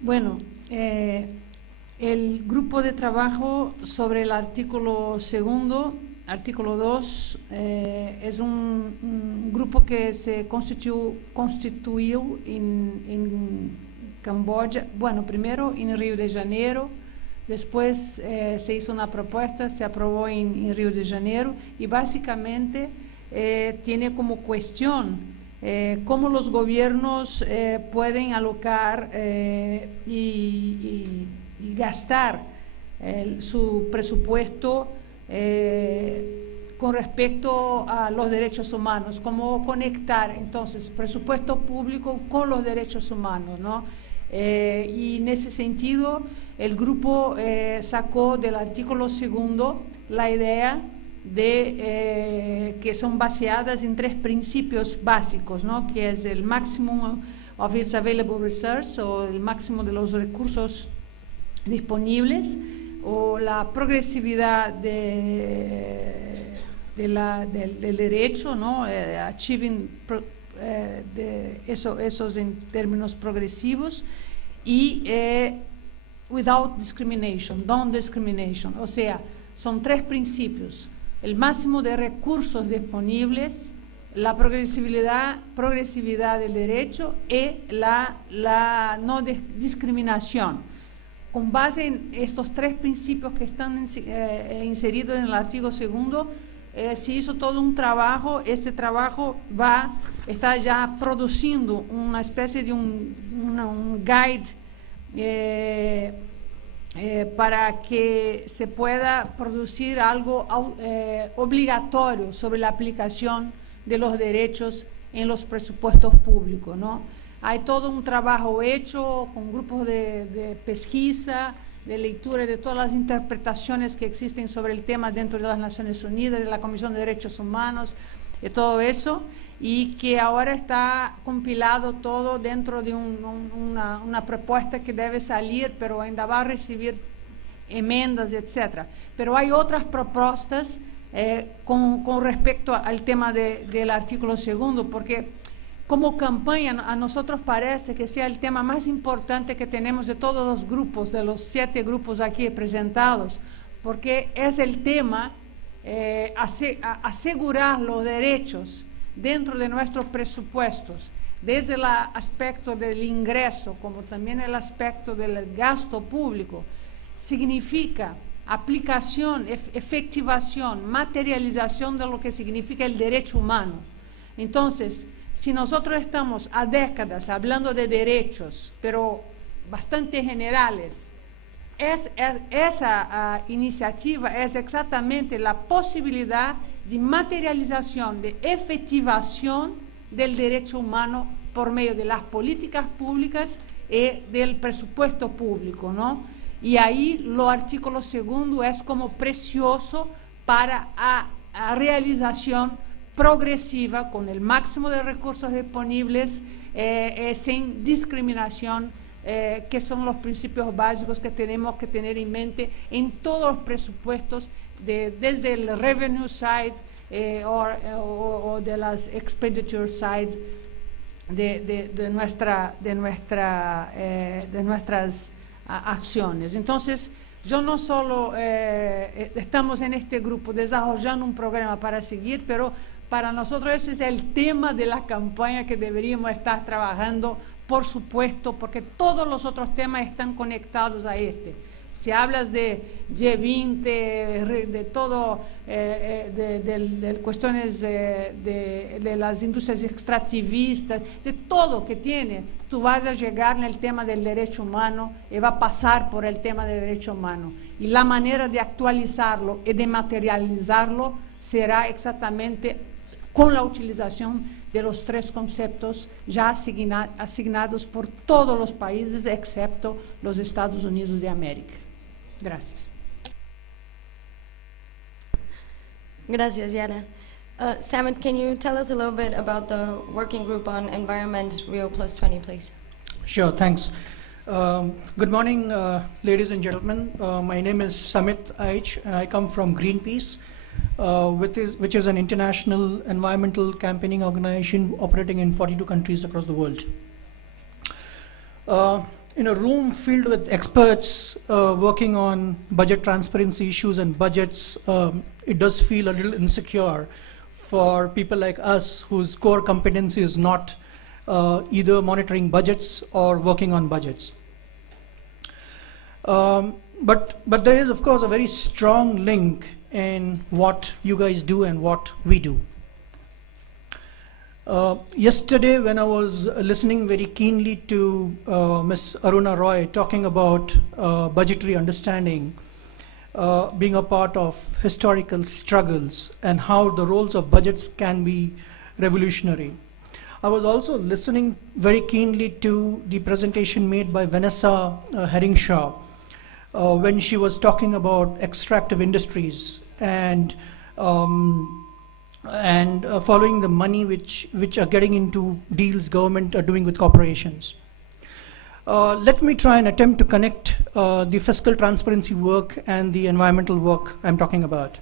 Bueno, el grupo de trabajo sobre el artículo segundo, artículo 2, es un grupo que se constituyó en Camboya, bueno, primero en Río de Janeiro, después se hizo una propuesta, se aprobó en Río de Janeiro y básicamente tiene como cuestión cómo los gobiernos pueden alocar y gastar su presupuesto con respecto a los derechos humanos, cómo conectar entonces presupuesto público con los derechos humanos, ¿no? Y en ese sentido el grupo sacó del artículo segundo la idea de que son baseadas en 3 principios básicos, ¿no? Que es el maximum of its available resources, o el máximo de los recursos disponibles, o la progresividad del derecho, ¿no? Achieving esos en términos progresivos, y without discrimination, non-discrimination, o sea, son 3 principios: el máximo de recursos disponibles, la progresividad del derecho y la no discriminación. Con base en estos 3 principios que están inseridos en el artículo segundo, se hizo todo un trabajo. Este trabajo está ya produciendo una especie de un guide para que se pueda producir algo obligatorio sobre la aplicación de los derechos en los presupuestos públicos, ¿no? Hay todo un trabajo hecho con grupos de pesquisa, de lectura de todas las interpretaciones que existen sobre el tema dentro de las Naciones Unidas, de la Comisión de Derechos Humanos, de todo eso, y que ahora está compilado todo dentro de una propuesta que debe salir, pero ainda va a recibir enmiendas, etc. Pero hay otras propuestas con respecto al tema del artículo segundo, porque como campaña a nosotros parece que sea el tema más importante que tenemos de todos los grupos, de los 7 grupos aquí presentados, porque es el tema asegurar los derechos dentro de nuestros presupuestos, desde el aspecto del ingreso como también el aspecto del gasto público. Significa aplicación, efectivación, materialización de lo que significa el derecho humano. Entonces, si nosotros estamos a décadas hablando de derechos, pero bastante generales, esa iniciativa es exactamente la posibilidad de materialización, de efectivación del derecho humano por medio de las políticas públicas y del presupuesto público, ¿no? Y ahí lo artículo segundo es como precioso para a realización progresiva con el máximo de recursos disponibles, sin discriminación, que son los principios básicos que tenemos que tener en mente en todos los presupuestos, desde el revenue side o de las expenditure side de nuestras acciones. Entonces, yo no solo estamos en este grupo desarrollando un programa para seguir, pero para nosotros ese es el tema de la campaña que deberíamos estar trabajando, por supuesto, porque todos los otros temas están conectados a este. Si hablas de G20, de todo, de cuestiones de las industrias extractivistas, de todo que tiene, tú vas a llegar en el tema del derecho humano y va a pasar por el tema del derecho humano. Y la manera de actualizarlo y de materializarlo será exactamente con la utilización de los 3 conceptos ya asignados por todos los países, excepto los Estados Unidos de América. Gracias. Gracias, Yara. Samit, can you tell us a little bit about the working group on environment Rio +20, please? Sure, thanks. Good morning, ladies and gentlemen. My name is Samit Aich, and I come from Greenpeace, which is an international environmental campaigning organization operating in 42 countries across the world. In a room filled with experts working on budget transparency issues and budgets, it does feel a little insecure for people like us whose core competency is not either monitoring budgets or working on budgets. But there is, of course, a very strong link in what you guys do and what we do. Yesterday, when I was listening very keenly to Ms. Aruna Roy talking about budgetary understanding, being a part of historical struggles and how the roles of budgets can be revolutionary, I was also listening very keenly to the presentation made by Vanessa Herringshaw when she was talking about extractive industries and following the money which are getting into deals government are doing with corporations. Let me try and attempt to connect the fiscal transparency work and the environmental work I'm talking about.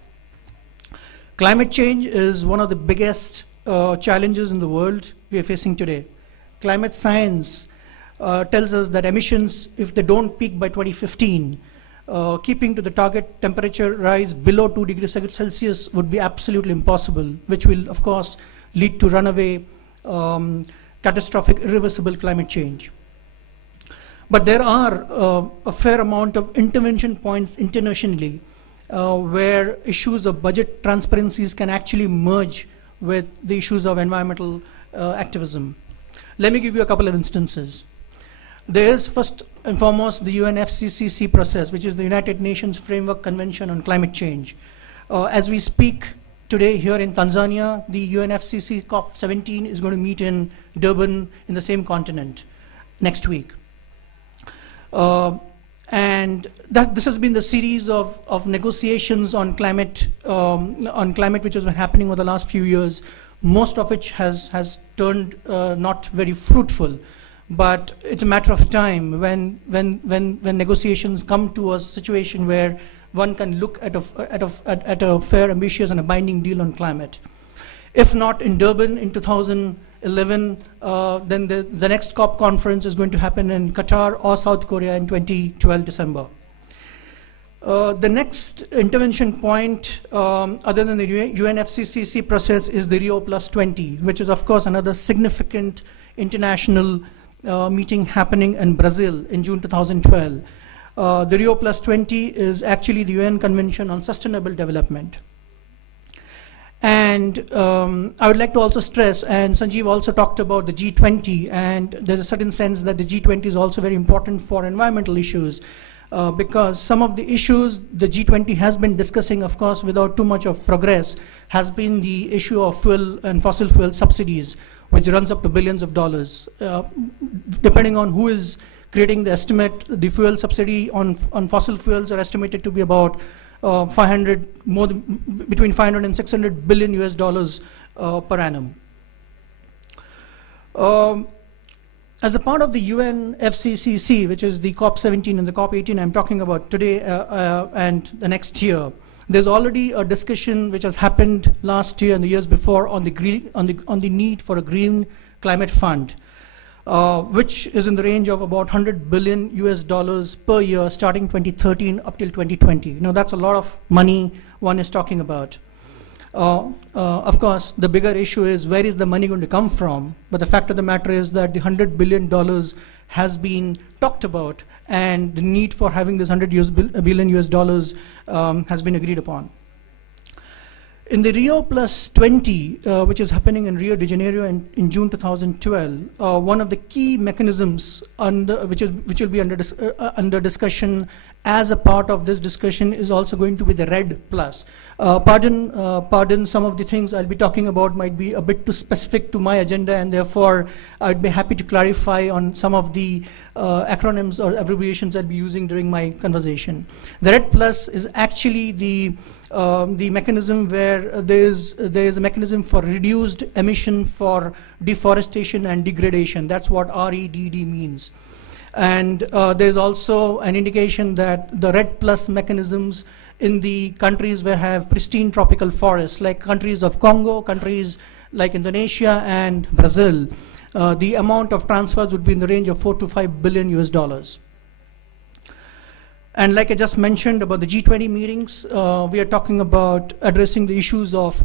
Climate change is one of the biggest challenges in the world we are facing today. Climate science tells us that emissions, if they don't peak by 2015, keeping to the target temperature rise below 2 degrees Celsius would be absolutely impossible, which will, of course, lead to runaway, catastrophic, irreversible climate change. But there are a fair amount of intervention points internationally where issues of budget transparencies can actually merge with the issues of environmental activism. Let me give you a couple of instances. There is first and foremost the UNFCCC process, which is the United Nations Framework Convention on Climate Change. As we speak today here in Tanzania, the UNFCCC COP17 is going to meet in Durban in the same continent next week. And this has been the series of negotiations on climate which has been happening over the last few years, most of which has turned not very fruitful. But it's a matter of time when negotiations come to a situation where one can look at a fair, ambitious, and a binding deal on climate. If not in Durban in 2011, then the next COP conference is going to happen in Qatar or South Korea in 2012 December. The next intervention point, other than the UNFCCC process, is the Rio Plus 20, which is, of course, another significant international meeting happening in Brazil in June 2012. The Rio Plus 20 is actually the UN Convention on Sustainable Development. And I would like to also stress, and Sanjeev also talked about the G20, and there's a certain sense that the G20 is also very important for environmental issues, because some of the issues the G20 has been discussing, of course, without too much of progress, has been the issue of fuel and fossil fuel subsidies, which runs up to billions of dollars. Depending on who is creating the estimate, the fuel subsidy on fossil fuels are estimated to be about between 500 and 600 billion US dollars per annum. As a part of the UN FCCC, which is the COP17 and the COP18 I'm talking about today and the next year, there's already a discussion which has happened last year and the years before on the need for a green climate fund, which is in the range of about 100 billion US dollars per year starting 2013 up till 2020. Now that's a lot of money one is talking about. Of course, the bigger issue is where is the money going to come from? But the fact of the matter is that the $100 billion has been talked about, and the need for having this $100 billion US dollars has been agreed upon. In the Rio Plus 20, which is happening in Rio de Janeiro in June 2012, one of the key mechanisms which will be under discussion as a part of this discussion is also going to be the RED Plus. Pardon, some of the things I'll be talking about might be a bit too specific to my agenda, and therefore I'd be happy to clarify on some of the acronyms or abbreviations I'll be using during my conversation. The RED Plus is actually the mechanism where there is a mechanism for reduced emission for deforestation and degradation. That's what REDD means. And there's also an indication that the RED Plus mechanisms in the countries where have pristine tropical forests, like countries of Congo, countries like Indonesia and Brazil, the amount of transfers would be in the range of 4 to 5 billion US dollars. And like I just mentioned about the G20 meetings, we are talking about addressing the issues of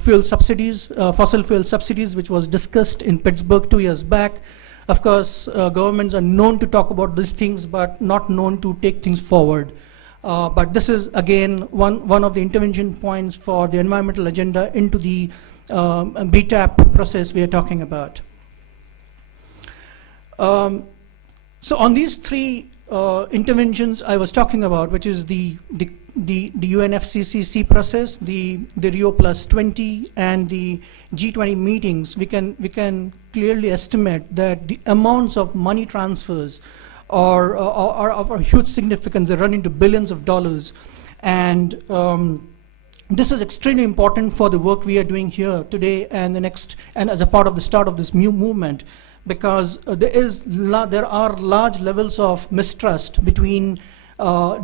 fuel subsidies, fossil fuel subsidies, which was discussed in Pittsburgh 2 years back. Of course, governments are known to talk about these things, but not known to take things forward. But this is, again, one of the intervention points for the environmental agenda into the BTAP process we are talking about. So on these three interventions I was talking about, which is the UNFCCC process, the Rio +20, and the G20 meetings, we can clearly estimate that the amounts of money transfers are of a huge significance. They run into billions of dollars, and this is extremely important for the work we are doing here today and the next, and as a part of the start of this new movement, because there are large levels of mistrust between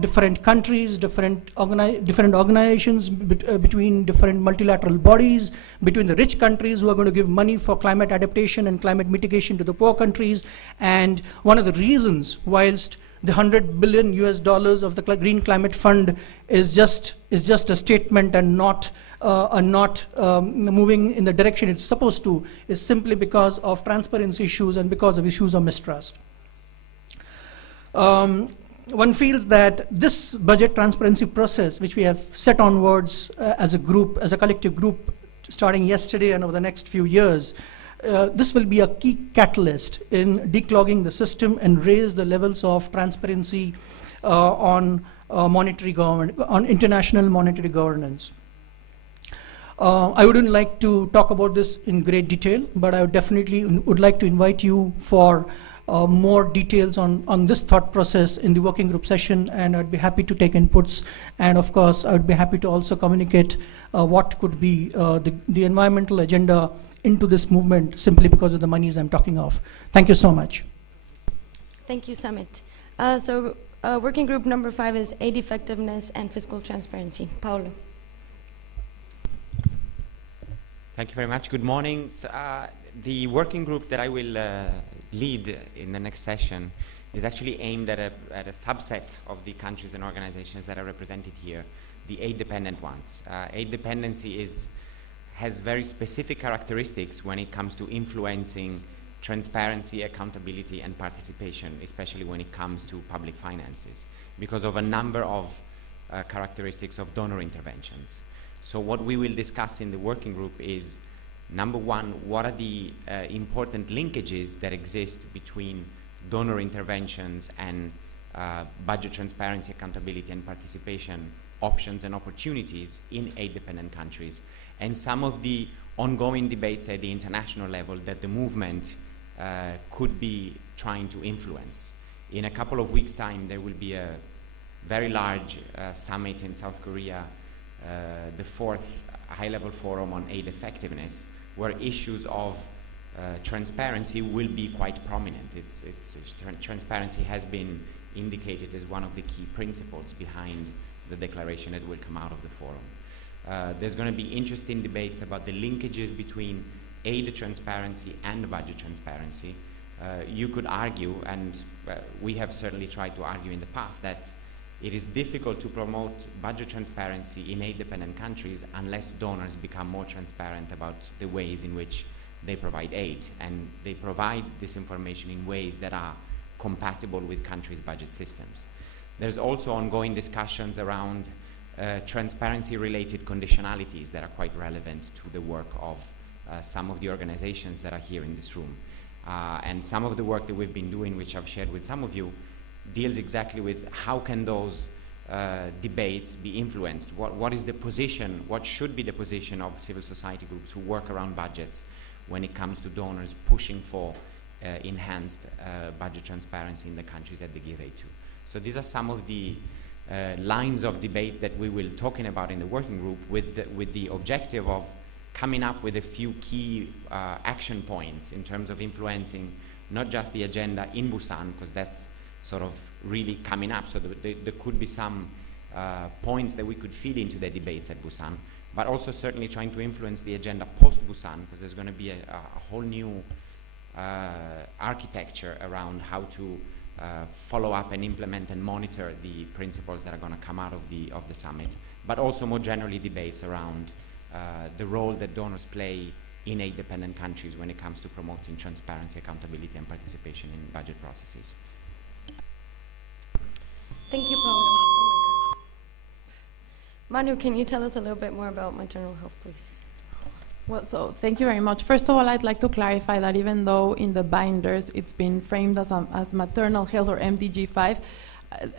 different countries, different organizations, between different multilateral bodies, between the rich countries who are going to give money for climate adaptation and climate mitigation to the poor countries. And one of the reasons, whilst the $100 billion US of the Green Climate Fund is just a statement and not moving in the direction it's supposed to, is simply because of transparency issues and because of issues of mistrust. One feels that this budget transparency process, which we have set onwards as a group, as a collective group, starting yesterday and over the next few years, this will be a key catalyst in declogging the system and raise the levels of transparency on monetary government, on international monetary governance. I wouldn't like to talk about this in great detail, but I would definitely would like to invite you for more details on this thought process in the working group session, and I'd be happy to take inputs. And of course, I would be happy to also communicate what could be the environmental agenda into this movement, simply because of the monies I'm talking of. Thank you so much. Thank you, Samit. Working group number 5 is aid effectiveness and fiscal transparency. Paulo. Thank you very much. Good morning. So, the working group that I will lead in the next session is actually aimed at a subset of the countries and organizations that are represented here, the aid-dependent ones. Aid dependency has very specific characteristics when it comes to influencing transparency, accountability, and participation, especially when it comes to public finances, because of a number of characteristics of donor interventions. So what we will discuss in the working group is, number one, what are the important linkages that exist between donor interventions and budget transparency, accountability, and participation options and opportunities in aid-dependent countries, and some of the ongoing debates at the international level that the movement could be trying to influence. In a couple of weeks' time, there will be a very large summit in South Korea, the 4th high-level forum on aid effectiveness, where issues of transparency will be quite prominent. Transparency has been indicated as one of the key principles behind the declaration that will come out of the forum. There's going to be interesting debates about the linkages between aid transparency and budget transparency. You could argue, and we have certainly tried to argue in the past, that it is difficult to promote budget transparency in aid-dependent countries unless donors become more transparent about the ways in which they provide aid, and they provide this information in ways that are compatible with countries' budget systems. There's also ongoing discussions around transparency-related conditionalities that are quite relevant to the work of some of the organizations that are here in this room. And some of the work that we've been doing, which I've shared with some of you, deals exactly with how can those debates be influenced. What is the position, what should be the position of civil society groups who work around budgets when it comes to donors pushing for enhanced budget transparency in the countries that they give aid to. So these are some of the lines of debate that we will talking about in the working group, with the objective of coming up with a few key action points in terms of influencing not just the agenda in Busan, because that's sort of really coming up, so there could be some points that we could feed into the debates at Busan, but also certainly trying to influence the agenda post-Busan, because there's going to be a whole new architecture around how to follow up and implement and monitor the principles that are going to come out of the summit, but also more generally debates around the role that donors play in aid-dependent countries when it comes to promoting transparency, accountability, and participation in budget processes. Thank you, Paolo. Oh my God. Manu, can you tell us a little bit more about maternal health, please? Well, so thank you very much. First of all, I'd like to clarify that even though in the binders it's been framed as maternal health or MDG 5,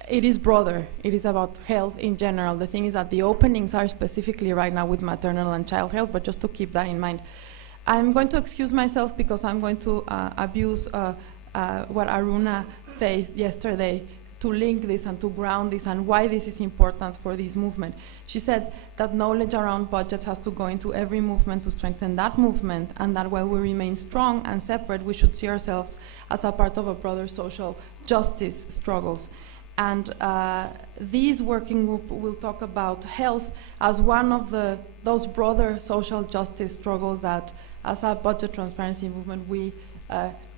it is broader. It is about health in general. The thing is that the openings are specifically right now with maternal and child health, but just to keep that in mind. I'm going to excuse myself because I'm going to abuse what Aruna said yesterday to link this and to ground this and why this is important for this movement. She said that knowledge around budgets has to go into every movement to strengthen that movement, and that while we remain strong and separate, we should see ourselves as a part of a broader social justice struggles. And this working group will talk about health as one of those broader social justice struggles that, as a budget transparency movement, we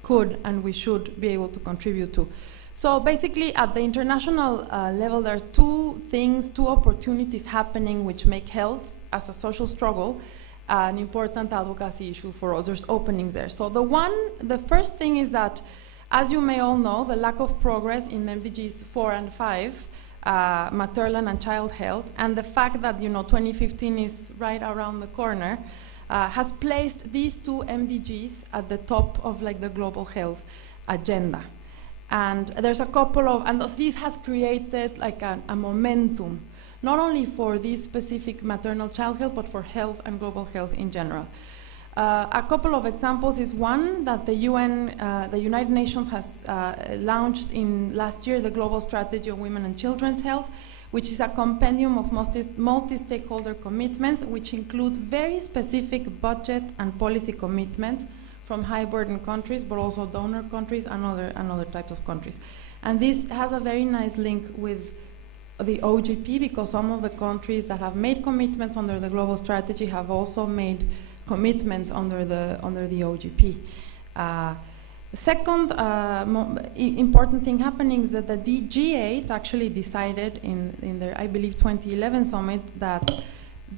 could and we should be able to contribute to. So basically, at the international level, there are two opportunities happening which make health as a social struggle an important advocacy issue for us. There's openings there. So the first thing is that, as you may all know, the lack of progress in MDGs 4 and 5, maternal and child health, and the fact that 2015 is right around the corner, has placed these two MDGs at the top of the global health agenda. And there's a couple of, and this has created a momentum, not only for this specific maternal child health, but for health and global health in general. A couple of examples is one that the United Nations has launched in last year, the Global Strategy on Women and Children's Health, which is a compendium of multi-stakeholder commitments, which include very specific budget and policy commitments from high-burden countries, but also donor countries and other types of countries. And this has a very nice link with the OGP, because some of the countries that have made commitments under the global strategy have also made commitments under the OGP. The second important thing happening is that the G8 actually decided in their, I believe, 2011 summit that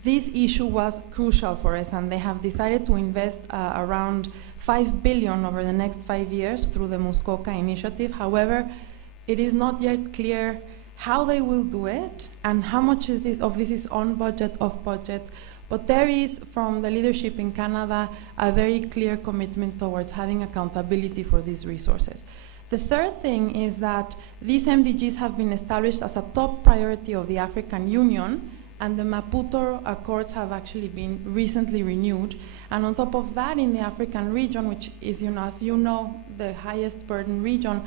this issue was crucial for us, and they have decided to invest around 5 billion over the next 5 years through the Muskoka initiative. However, it is not yet clear how they will do it and how much of this is on budget, off budget. But there is, from the leadership in Canada, a very clear commitment towards having accountability for these resources. The third thing is that these MDGs have been established as a top priority of the African Union, and the Maputo Accords have actually been recently renewed. And on top of that, in the African region, which is, as you know, the highest burden region,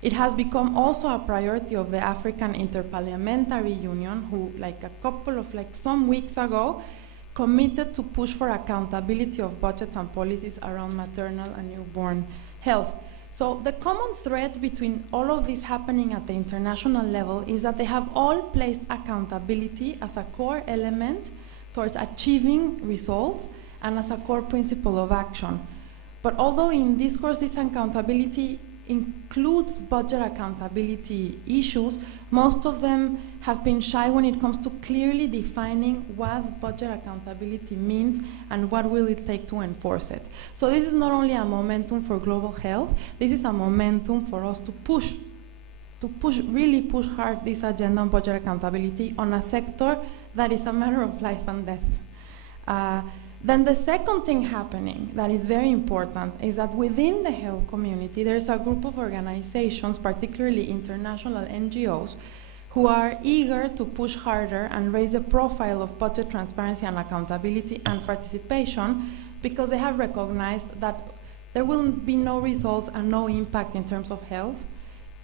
it has become also a priority of the African Interparliamentary Union, who, some weeks ago, committed to push for accountability of budgets and policies around maternal and newborn health. So the common thread between all of this happening at the international level is that they have all placed accountability as a core element towards achieving results and as a core principle of action. But although in discourse this accountability includes budget accountability issues, most of them have been shy when it comes to clearly defining what budget accountability means and what will it take to enforce it. So this is not only a momentum for global health, this is a momentum for us to really push hard this agenda on budget accountability on a sector that is a matter of life and death. Then the second thing happening that is very important is that within the health community, there's a group of organizations, particularly international NGOs, who are eager to push harder and raise the profile of budget transparency and accountability and participation, because they have recognized that there will be no results and no impact in terms of health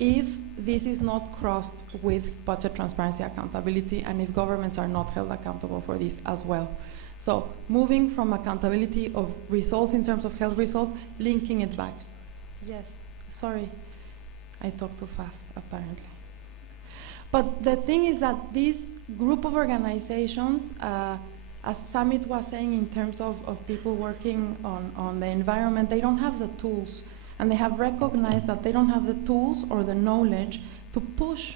if this is not crossed with budget transparency accountability, and if governments are not held accountable for this as well. So moving from accountability of results in terms of health results, linking it back. Yes, sorry, I talked too fast, apparently. But the thing is that this group of organizations as Samit was saying, in terms of people working on the environment, they don't have the tools, and they have recognized that they don't have the tools or the knowledge to push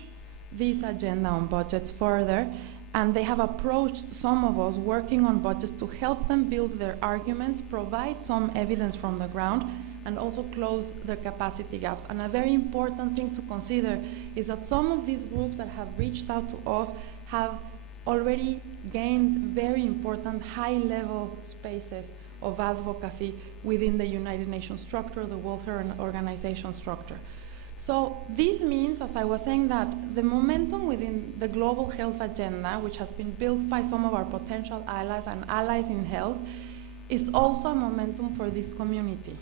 this agenda on budgets further, and they have approached some of us working on budgets to help them build their arguments, provide some evidence from the ground, and also close their capacity gaps. And a very important thing to consider is that some of these groups that have reached out to us have already gained very important high-level spaces of advocacy within the United Nations structure, the World Health Organization structure. So this means, as I was saying, that the momentum within the global health agenda, which has been built by some of our potential allies and allies in health, is also a momentum for this community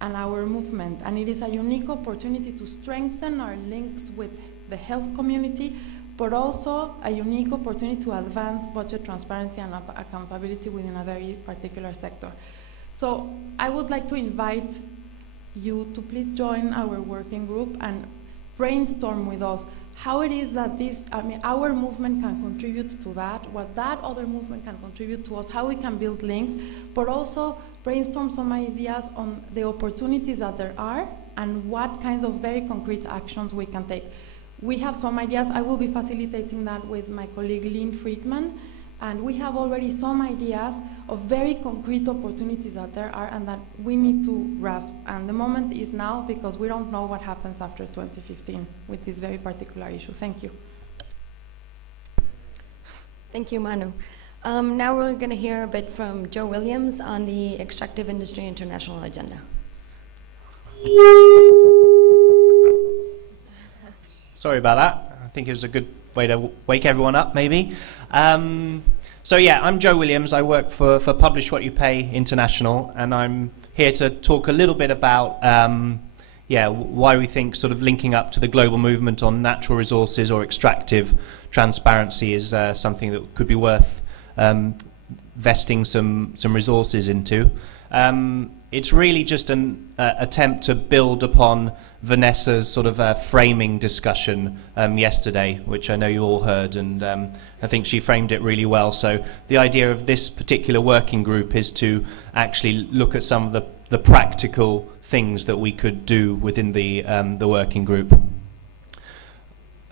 and our movement. And it is a unique opportunity to strengthen our links with the health community, but also a unique opportunity to advance budget transparency and accountability within a very particular sector. So I would like to invite you to please join our working group and brainstorm with us how it is that our movement can contribute to that, what that other movement can contribute to us, how we can build links, but also brainstorm some ideas on the opportunities that there are and what kinds of very concrete actions we can take. We have some ideas. I will be facilitating that with my colleague Lynn Friedman, and we have already some ideas of very concrete opportunities that there are and that we need to grasp. And the moment is now, because we don't know what happens after 2015 with this very particular issue. Thank you. Thank you, Manu. Now we're going to hear a bit from Joe Williams on the Extractive Industry International Agenda. Sorry about that. I think it was a good way to wake everyone up, maybe. So yeah, I'm Joe Williams. I work for Publish What You Pay International, and I'm here to talk a little bit about why we think sort of linking up to the global movement on natural resources or extractive transparency is something that could be worth vesting some resources into. It's really just an attempt to build upon Vanessa's sort of framing discussion yesterday, which I know you all heard, and I think she framed it really well. So the idea of this particular working group is to actually look at some of the practical things that we could do within the working group.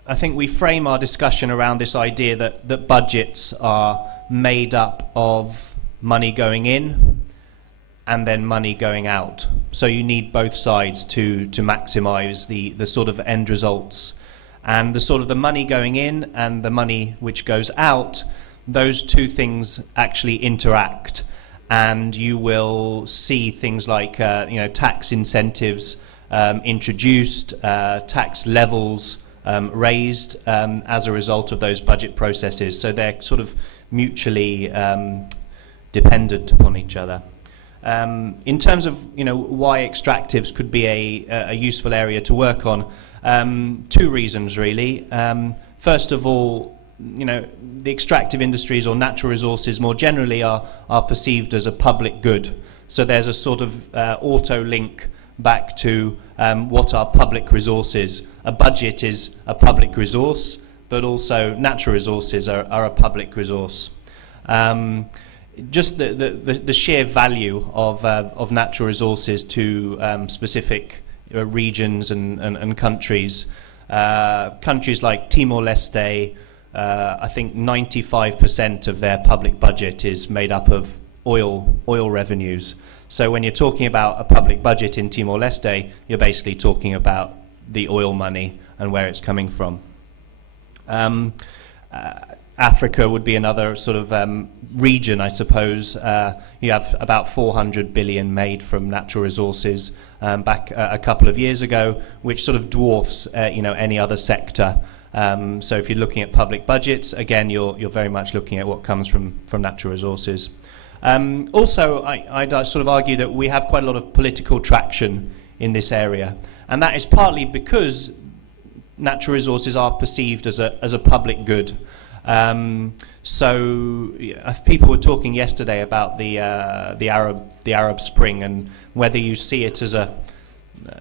I think we frame our discussion around this idea that budgets are made up of money going in and then money going out. So you need both sides to maximize the sort of end results. And the sort of the money going in and the money which goes out, those two things actually interact. And you will see things like tax incentives introduced, tax levels raised as a result of those budget processes. So they're sort of mutually dependent upon each other. In terms of why extractives could be a useful area to work on, two reasons really. First of all, the extractive industries or natural resources more generally are perceived as a public good. So there's a sort of auto link back to what are public resources. A budget is a public resource, but also natural resources are a public resource. Just the sheer value of natural resources to specific regions and countries. Countries like Timor-Leste, I think 95% of their public budget is made up of oil revenues. So when you're talking about a public budget in Timor-Leste, you're basically talking about the oil money and where it's coming from. Africa would be another sort of region, I suppose. You have about 400 billion made from natural resources back a couple of years ago, which sort of dwarfs any other sector. So if you're looking at public budgets, again, you're very much looking at what comes from natural resources. Also, I'd sort of argue that we have quite a lot of political traction in this area, and that is partly because natural resources are perceived as a public good. So people were talking yesterday about the Arab Spring and whether you see it as a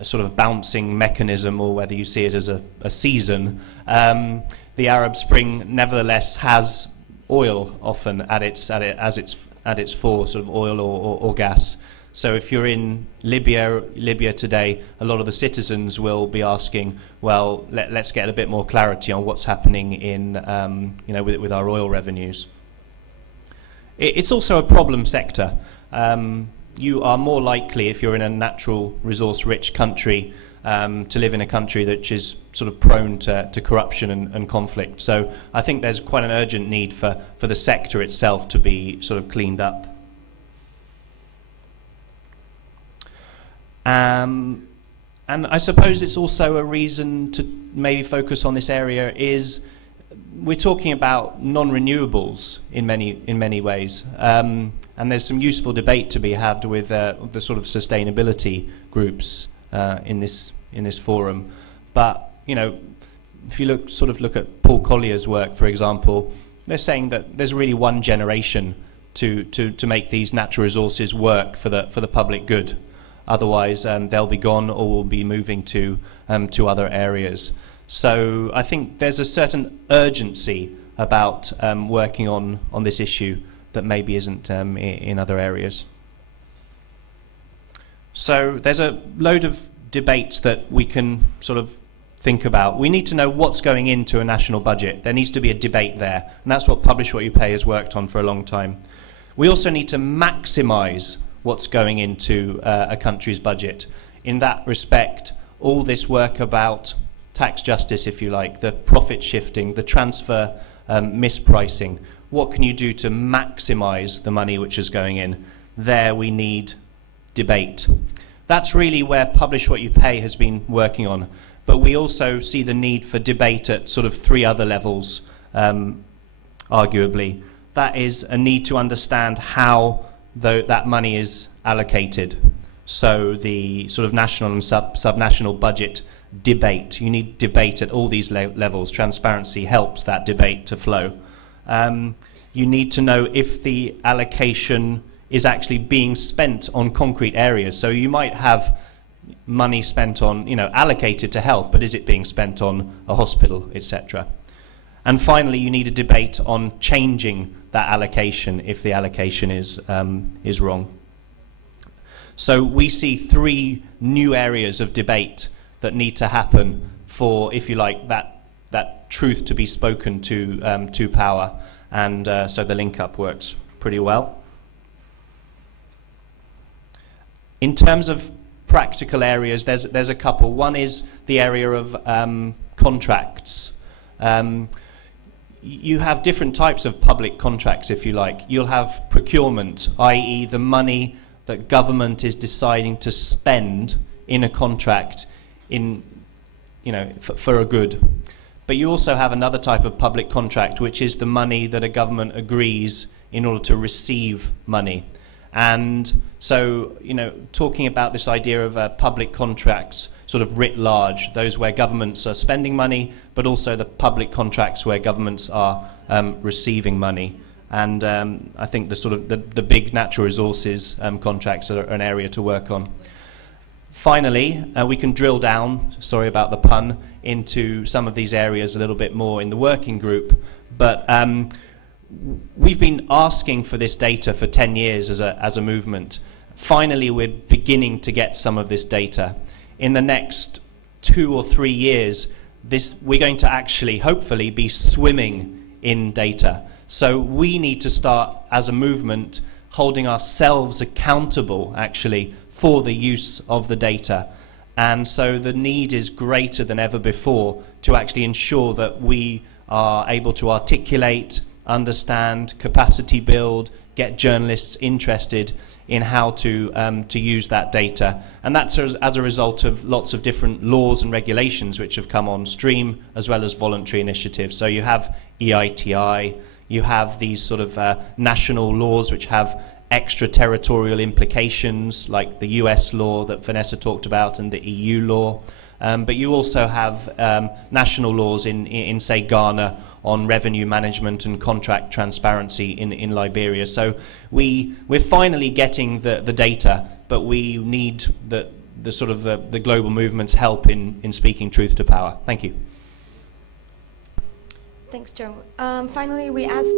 sort of bouncing mechanism or whether you see it as a season. The Arab Spring nevertheless has oil often at its for sort of oil or gas. So if you're in Libya today, a lot of the citizens will be asking, well, let's get a bit more clarity on what's happening in with our oil revenues. It's also a problem sector. You are more likely, if you're in a natural resource-rich country, to live in a country that is sort of prone to corruption and conflict. So I think there's quite an urgent need for the sector itself to be sort of cleaned up. And I suppose it's also a reason to maybe focus on this area is we're talking about non-renewables in many ways, and there's some useful debate to be had with the sort of sustainability groups in this forum. But if you look at Paul Collier's work, for example, they're saying that there's really one generation to make these natural resources work for the public good. Otherwise, they'll be gone or will be moving to other areas. So I think there's a certain urgency about working on this issue that maybe isn't in other areas. So there's a load of debates that we can sort of think about. We need to know what's going into a national budget. There needs to be a debate there, and that's what Publish What You Pay has worked on for a long time. We also need to maximize what's going into a country's budget. In that respect, all this work about tax justice, if you like, the profit shifting, the transfer mispricing, what can you do to maximize the money which is going in? There we need debate. That's really where Publish What You Pay has been working on. But we also see the need for debate at sort of 3 other levels, arguably. That is a need to understand how that money is allocated. So the sort of national and subnational budget debate. You need debate at all these levels. Transparency helps that debate to flow. You need to know if the allocation is actually being spent on concrete areas. So you might have money spent on, allocated to health, but is it being spent on a hospital, etc.? And finally, you need a debate on changing that allocation if the allocation is wrong. So we see 3 new areas of debate that need to happen for, if you like, that truth to be spoken to power, and so the link-up works pretty well. In terms of practical areas, there's a couple. One is the area of contracts. You have different types of public contracts, if you like. You'll have procurement, i.e. the money that government is deciding to spend in a contract for a good. But you also have another type of public contract, which is the money that a government agrees in order to receive money. And so, talking about this idea of public contracts sort of writ large, those where governments are spending money, but also the public contracts where governments are receiving money. And I think the big natural resources contracts are an area to work on. Finally, we can drill down, sorry about the pun, into some of these areas a little bit more in the working group. But we've been asking for this data for 10 years as a movement. Finally, we're beginning to get some of this data. In the next 2 or 3 years, we're going to actually, hopefully, be swimming in data. So we need to start, as a movement, holding ourselves accountable, actually, for the use of the data. And so the need is greater than ever before to actually ensure that we are able to articulate, understand, capacity build, get journalists interested in how to use that data. And that's as a result of lots of different laws and regulations which have come on stream, as well as voluntary initiatives. So you have EITI, you have these sort of national laws which have extraterritorial implications, like the US law that Vanessa talked about and the EU law. But you also have national laws in say, Ghana on revenue management and contract transparency in Liberia. So we're finally getting the data, but we need the global movement's help in speaking truth to power. Thank you. Thanks, Joe. Finally, we asked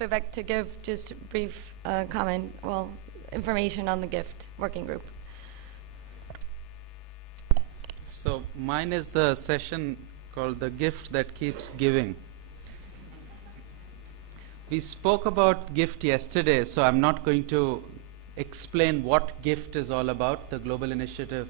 Vivek to give just a brief comment, well, information on the GIFT working group. So mine is the session called The Gift That Keeps Giving. We spoke about GIFT yesterday, so I'm not going to explain what GIFT is all about, the Global Initiative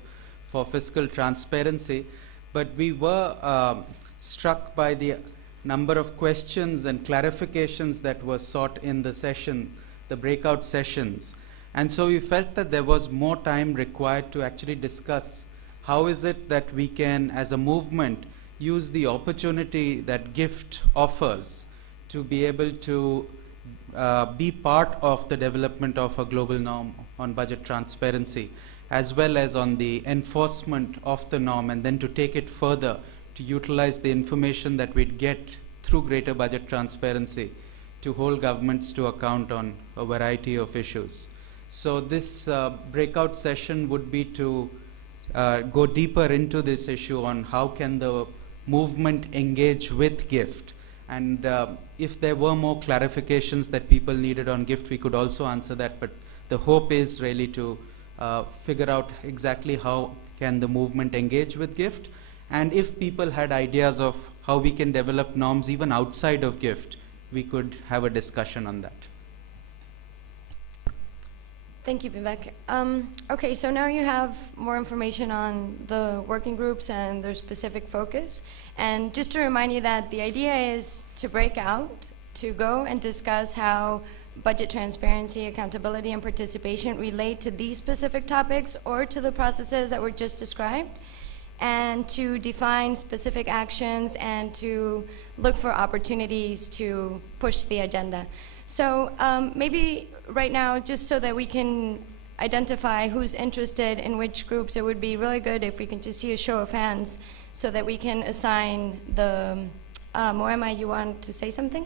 for Fiscal Transparency, but we were struck by the number of questions and clarifications that were sought in the session, the breakout sessions. And so we felt that there was more time required to actually discuss how is it that we can, as a movement, use the opportunity that GIFT offers to be able to be part of the development of a global norm on budget transparency, as well as on the enforcement of the norm, and then to take it further to utilize the information that we'd get through greater budget transparency to hold governments to account on a variety of issues. So this breakout session would be to go deeper into this issue on how can the movement engage with GIFT. And if there were more clarifications that people needed on GIFT, we could also answer that. But the hope is really to figure out exactly how can the movement engage with GIFT. And if people had ideas of how we can develop norms even outside of GIFT, we could have a discussion on that. Thank you, Vivek. Okay, so now you have more information on the working groups and their specific focus. And just to remind you that the idea is to break out, to go and discuss how budget transparency, accountability, and participation relate to these specific topics or to the processes that were just described, and to define specific actions and to look for opportunities to push the agenda. So maybe right now, just so that we can identify who's interested in which groups, it would be really good if we can just see a show of hands so that we can assign the, Moema, you want to say something?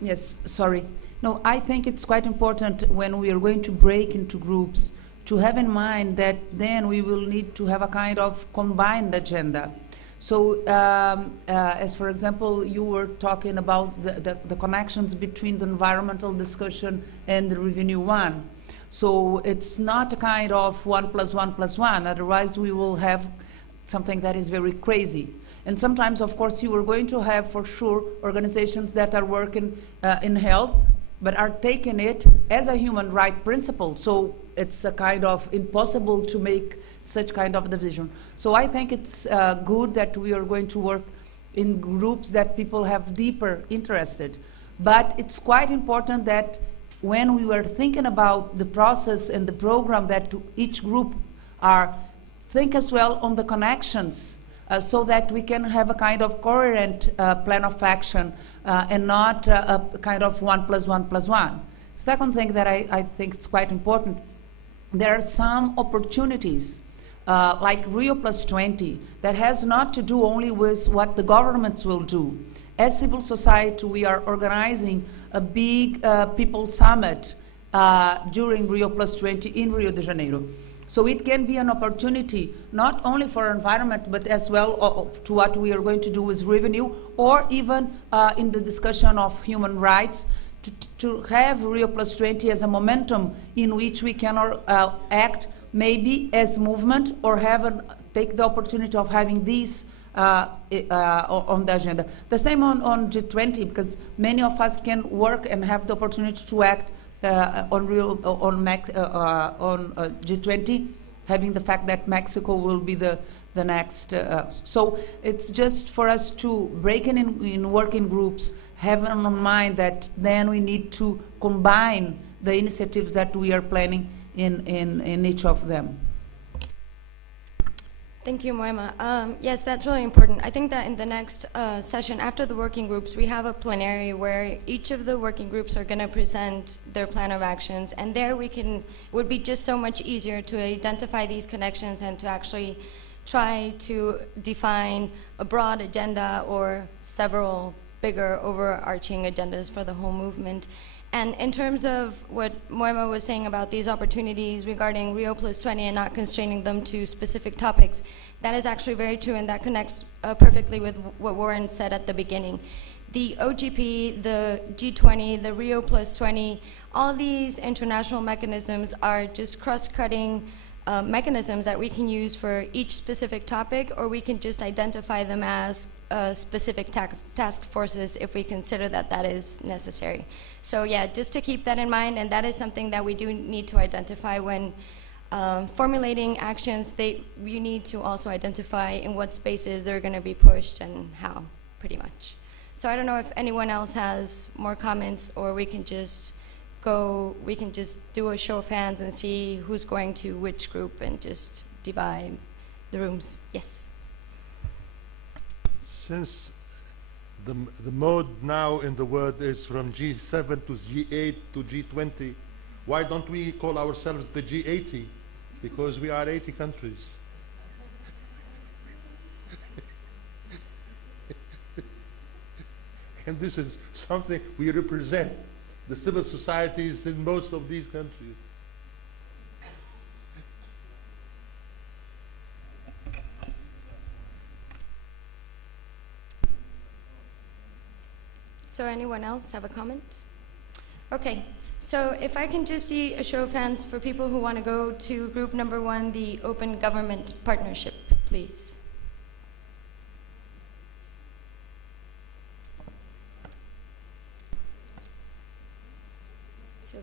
Yes, sorry. No, I think it's quite important when we are going to break into groups to have in mind that then we will need to have a kind of combined agenda. So as for example, you were talking about the connections between the environmental discussion and the revenue one. So it's not a kind of 1 + 1 + 1, otherwise we will have something that is very crazy. And sometimes, of course, you are going to have, for sure, organizations that are working in health, but are taking it as a human right principle. So it's a kind of impossible to make such kind of division. So I think it's good that we are going to work in groups that people have deeper interested. But it's quite important that when we were thinking about the process and the program that each group are, think as well on the connections so that we can have a kind of coherent plan of action and not a kind of 1 + 1 + 1. Second thing that I think is quite important, there are some opportunities like Rio +20 that has not to do only with what the governments will do. As civil society, we are organizing a big people summit during Rio +20 in Rio de Janeiro. So it can be an opportunity not only for environment, but as well to what we are going to do with revenue, or even in the discussion of human rights, to have Rio +20 as a momentum in which we can act maybe as movement, or take the opportunity of having these on the agenda. The same on G20, because many of us can work and have the opportunity to act on G20, having the fact that Mexico will be the next. So it's just for us to break in working groups, having in mind that then we need to combine the initiatives that we are planning in each of them. Thank you, Moema. Yes, that's really important. I think that in the next session, after the working groups, we have a plenary where each of the working groups are going to present their plan of actions, and there it would be just so much easier to identify these connections and to actually try to define a broad agenda or several bigger overarching agendas for the whole movement. And in terms of what Moema was saying about these opportunities regarding Rio Plus 20 and not constraining them to specific topics, that is actually very true, and that connects perfectly with what Warren said at the beginning. The OGP, the G20, the Rio Plus 20, all these international mechanisms are just cross-cutting mechanisms that we can use for each specific topic, or we can just identify them as specific task forces if we consider that that is necessary. So yeah, just to keep that in mind, and that is something that we do need to identify when formulating actions. You need to also identify in what spaces they're going to be pushed and how, pretty much. So I don't know if anyone else has more comments, or we can just do a show of hands and see who's going to which group and just divide the rooms. Yes. Since the mode now in the world is from G7 to G8 to G20, why don't we call ourselves the G80? Because we are 80 countries. And this is something we represent, the civil societies in most of these countries. So anyone else have a comment? Okay, so if I can just see a show of hands for people who want to go to group number 1, the Open Government Partnership, please. So